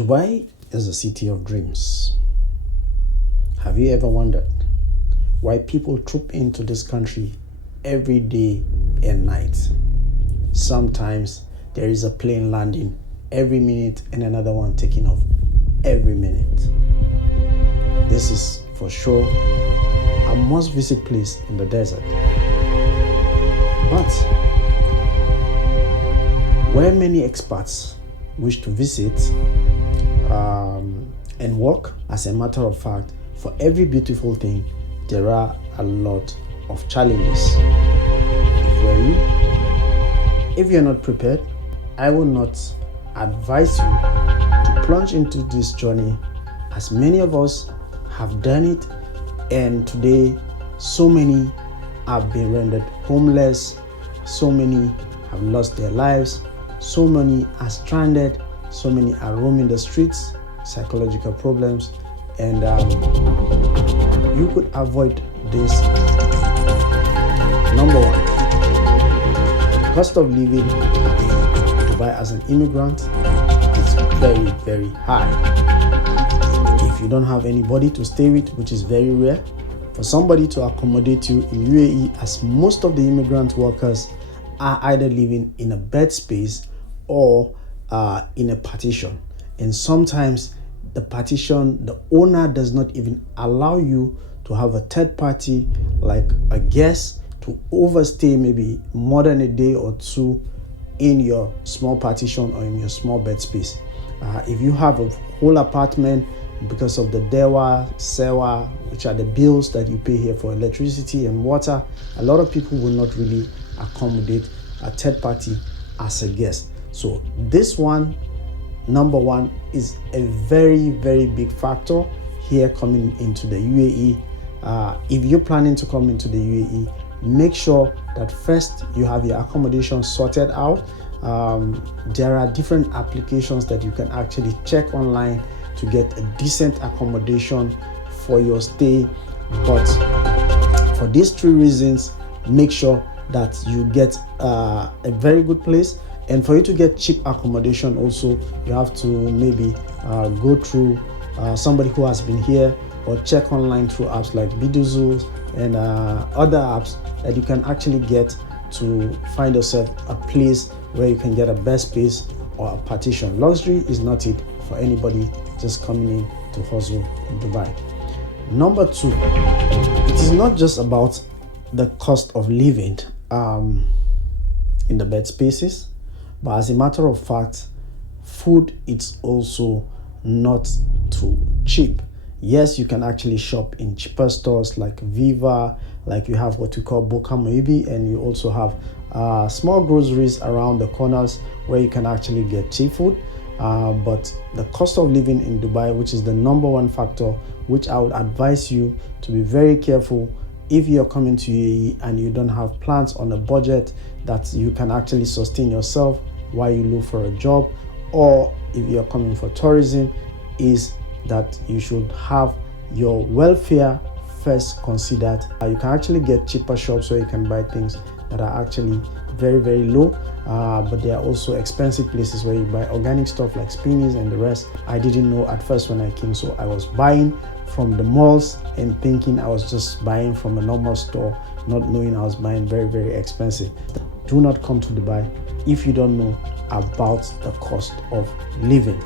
Dubai is a city of dreams. Have you ever wondered why people troop into this country every day and night? Sometimes there is a plane landing every minute and another one taking off every minute. This is for sure a must-visit place in the desert. But where many expats wish to visit and work, as a matter of fact, for every beautiful thing, there are a lot of challenges. If you're not prepared, I will not advise you to plunge into this journey, as many of us have done it, and today so many have been rendered homeless, so many have lost their lives, so many are stranded, so many are roaming the streets, psychological problems, and you could avoid this. Number one, the cost of living in Dubai as an immigrant is very, very high. If you don't have anybody to stay with, which is very rare, for somebody to accommodate you in UAE, as most of the immigrant workers are either living in a bed space or in a partition. And sometimes the partition, the owner does not even allow you to have a third party, like a guest, to overstay maybe more than a day or two in your small partition or in your small bed space. If you have a whole apartment, because of the dewa, sewa, which are the bills that you pay here for electricity and water, a lot of people will not really accommodate a third party as a guest. So this one, number one, is a very, very big factor here coming into the UAE. If you're planning to come into the UAE, make sure that first you have your accommodation sorted out. There are different applications that you can actually check online to get a decent accommodation for your stay. But for these three reasons, make sure that you get a very good place. And for you to get cheap accommodation also, you have to maybe go through somebody who has been here, or check online through apps like Biduzu and other apps that you can actually get to find yourself a place where you can get a best space or a partition. Luxury is not it for anybody just coming in to hustle in Dubai. Number two, it is not just about the cost of living in the bed spaces, but as a matter of fact, food is also not too cheap. Yes, you can actually shop in cheaper stores like Viva, like you have what we call Boka maybe, and you also have small groceries around the corners where you can actually get cheap food. But the cost of living in Dubai, which is the number one factor, which I would advise you to be very careful if you're coming to UAE and you don't have plans on a budget that you can actually sustain yourself while you look for a job, or if you're coming for tourism, is that you should have your welfare first considered. You can actually get cheaper shops where you can buy things that are actually very, very low, but there are also expensive places where you buy organic stuff like spinach and the rest. I didn't know at first when I came, so I was buying from the malls and thinking I was just buying from a normal store, not knowing I was buying very, very expensive. Do not come to Dubai if you don't know about the cost of living.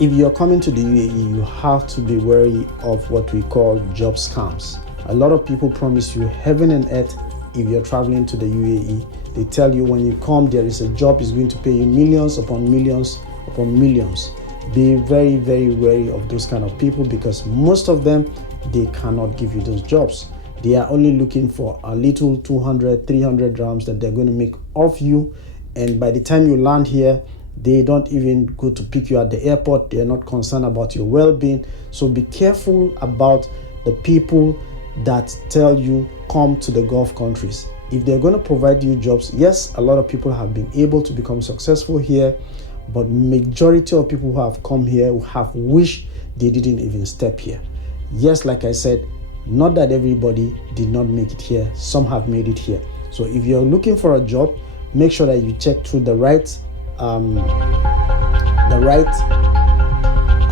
If you're coming to the UAE, you have to be wary of what we call job scams. A lot of people promise you heaven and earth if you're traveling to the UAE. They tell you when you come, there is a job is going to pay you millions upon millions upon millions. Be very, very wary of those kind of people, because most of them, they cannot give you those jobs. They are only looking for a little 200, 300 dirhams that they're going to make off you. And by the time you land here, they don't even go to pick you at the airport. They're not concerned about your well-being. So be careful about the people that tell you come to the Gulf countries. If they're going to provide you jobs, yes, a lot of people have been able to become successful here, but majority of people who have come here who have wished they didn't even step here. Yes, like I said, not that everybody did not make it here. Some have made it here. So if you're looking for a job, make sure that you check through the right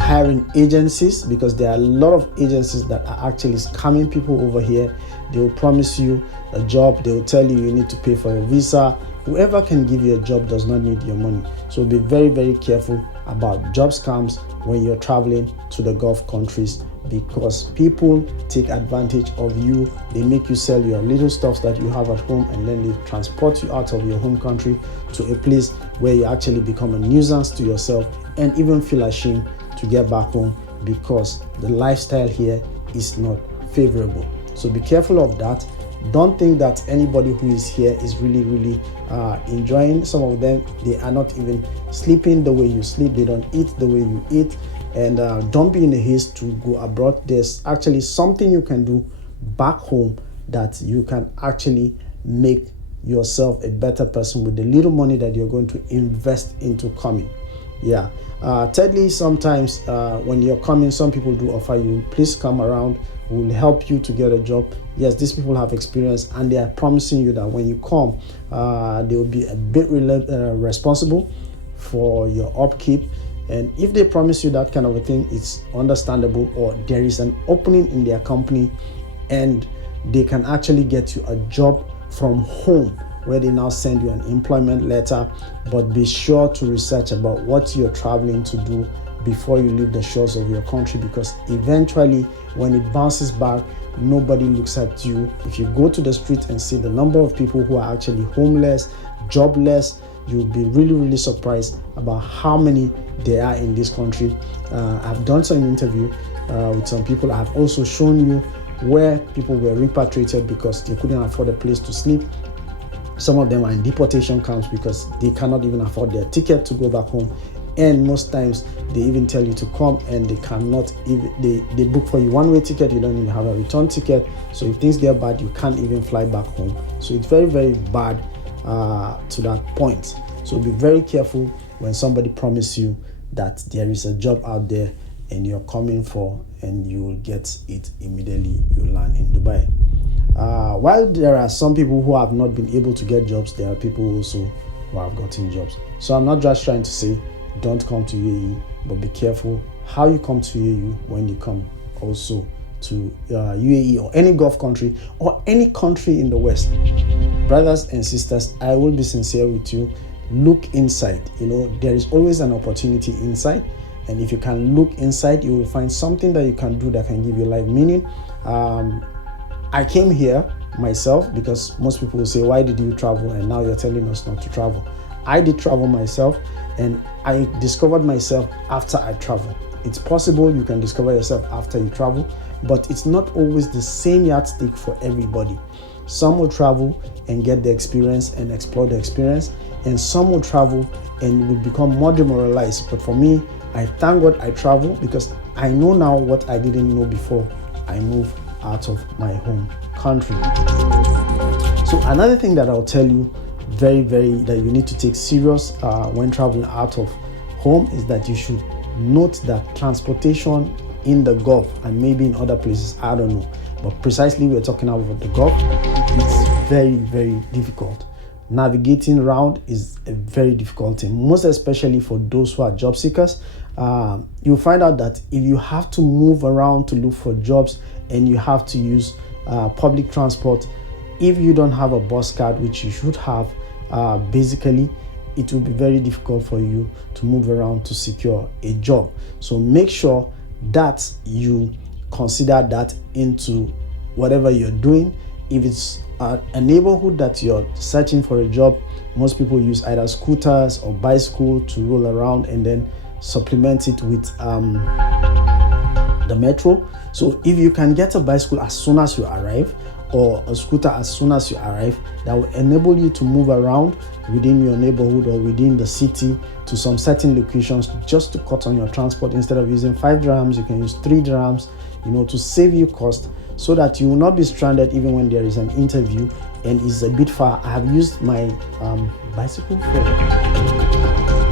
hiring agencies, because there are a lot of agencies that are actually scamming people over here. They will promise you a job. They will tell you need to pay for a visa. Whoever can give you a job does not need your money. So be very, very careful about job scams when you're traveling to the Gulf countries, because people take advantage of you. They make you sell your little stuff that you have at home, and then they transport you out of your home country to a place where you actually become a nuisance to yourself and even feel ashamed to get back home, because the lifestyle here is not favorable. So be careful of that. Don't think that anybody who is here is really enjoying. Some of them, they are not even sleeping the way you sleep. They don't eat the way you eat. And don't be in a haste to go abroad. There's actually something you can do back home that you can actually make yourself a better person with the little money that you're going to invest into coming. Yeah. Thirdly, sometimes when you're coming, some people do offer you, please come around, we'll help you to get a job. Yes, these people have experience, and they are promising you that when you come, they will be a bit responsible for your upkeep. And if they promise you that kind of a thing, it's understandable, or there is an opening in their company and they can actually get you a job from home, where they now send you an employment letter. But be sure to research about what you're traveling to do before you leave the shores of your country, because eventually when it bounces back, nobody looks at you. If you go to the street and see the number of people who are actually homeless, jobless, you'll be really surprised about how many there are in this country. I've done some interview with some people. I've also shown you where people were repatriated because they couldn't afford a place to sleep. Some of them are in deportation camps because they cannot even afford their ticket to go back home. And most times they even tell you to come and they cannot even, they book for you one-way ticket, you don't even have a return ticket. So if things get bad, you can't even fly back home. So it's very bad to that point. So be very careful when somebody promises you that there is a job out there and you're coming for, and you will get it immediately you land in Dubai. While there are some people who have not been able to get jobs, there are people also who have gotten jobs. So I'm not just trying to say don't come to UAE, but be careful how you come to UAE when you come also to UAE or any Gulf country or any country in the West. Brothers and sisters, I will be sincere with you. Look inside. You know, there is always an opportunity inside, and if you can look inside, you will find something that you can do that can give your life meaning. I came here myself because most people will say, why did you travel? And now you're telling us not to travel. I did travel myself, and I discovered myself after I traveled. It's possible you can discover yourself after you travel, but it's not always the same yardstick for everybody. Some will travel and get the experience and explore the experience, and some will travel and will become more demoralized. But for me, I thank God I travel, because I know now what I didn't know before I moved out of my home country. So another thing that I'll tell you very that you need to take serious when traveling out of home is that you should note that transportation in the Gulf and maybe in other places, I don't know, but precisely we're talking about the Gulf, it's very difficult. Navigating around is a very difficult thing, most especially for those who are job seekers. You'll find out that if you have to move around to look for jobs and you have to use public transport, if you don't have a bus card, which you should have, basically it will be very difficult for you to move around to secure a job. So make sure that you consider that into whatever you're doing. If it's a neighborhood that you're searching for a job, most people use either scooters or bicycle to roll around and then supplement it with the metro. So if you can get a bicycle as soon as you arrive, or a scooter as soon as you arrive, that will enable you to move around within your neighborhood or within the city to some certain locations, just to cut on your transport. Instead of using 5 dirhams, you can use 3 dirhams, to save you cost, so that you will not be stranded even when there is an interview and it's a bit far. I have used my bicycle for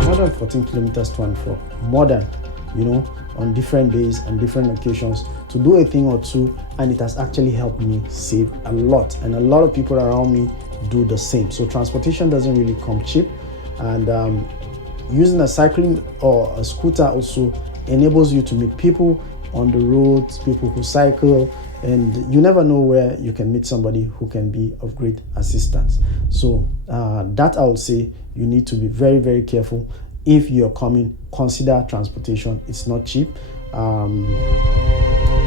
more than 14 kilometers to and fro, more than, on different days and different occasions to do a thing or two, and it has actually helped me save a lot, and a lot of people around me do the same. So transportation doesn't really come cheap, and Using a cycling or a scooter also enables you to meet people on the roads, people who cycle, and you never know where you can meet somebody who can be of great assistance. So that I would say you need to be very, very careful. If you're coming, consider transportation. It's not cheap.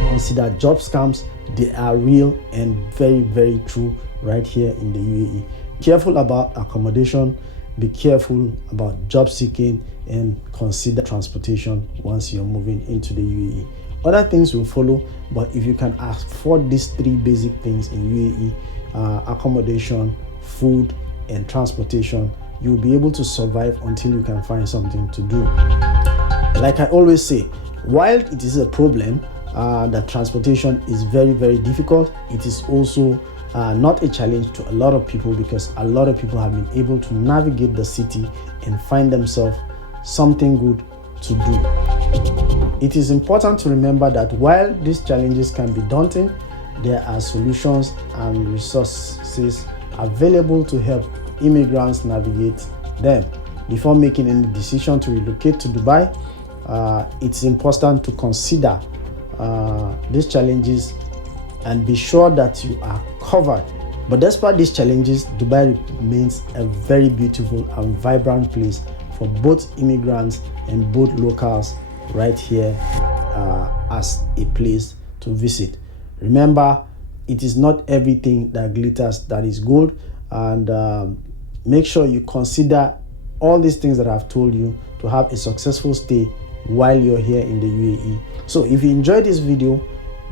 Consider job scams. They are real and very, very true right here in the UAE. Careful about accommodation, be careful about job seeking, and consider transportation once you're moving into the UAE. Other things will follow, but if you can afford these three basic things in UAE, accommodation, food, and transportation, you'll be able to survive until you can find something to do. Like I always say, while it is a problem that transportation is very, very difficult, it is also not a challenge to a lot of people, because a lot of people have been able to navigate the city and find themselves something good to do. It is important to remember that while these challenges can be daunting, there are solutions and resources available to help immigrants navigate them. Before making any decision to relocate to Dubai, it's important to consider these challenges and be sure that you are covered. But despite these challenges, Dubai remains a very beautiful and vibrant place for both immigrants and both locals right here as a place to visit. Remember, it is not everything that glitters that is gold, and make sure you consider all these things that I've told you to have a successful stay while you're here in the UAE. So if you enjoyed this video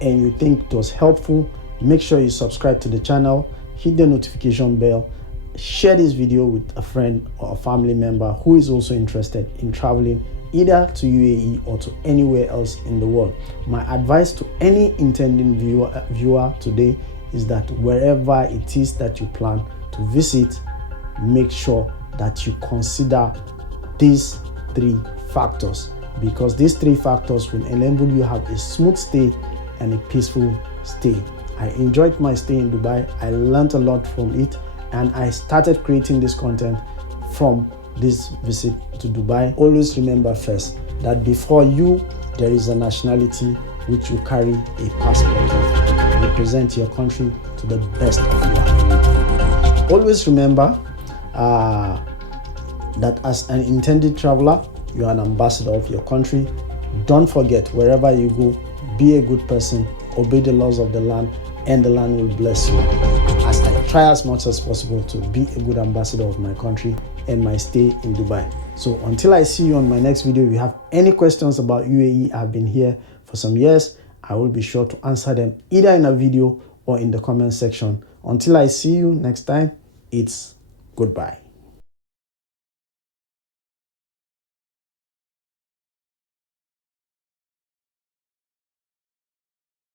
and you think it was helpful, make sure you subscribe to the channel, hit the notification bell, share this video with a friend or a family member who is also interested in traveling either to UAE or to anywhere else in the world. My advice to any intending viewer today is that wherever it is that you plan to visit, make sure that you consider these three factors, because these three factors will enable you to have a smooth stay and a peaceful stay. I enjoyed my stay in Dubai. I learned a lot from it, and I started creating this content from this visit to Dubai. Always remember first that before you, there is a nationality which you carry a passport of. Represent your country to the best of your ability. Always remember that as an intended traveler, you are an ambassador of your country. Don't forget, wherever you go, be a good person, obey the laws of the land, and the land will bless you. As I try as much as possible to be a good ambassador of my country and my stay in Dubai. So until I see you on my next video, if you have any questions about UAE, I've been here for some years. I will be sure to answer them either in a video or in the comment section. Until I see you next time, it's goodbye.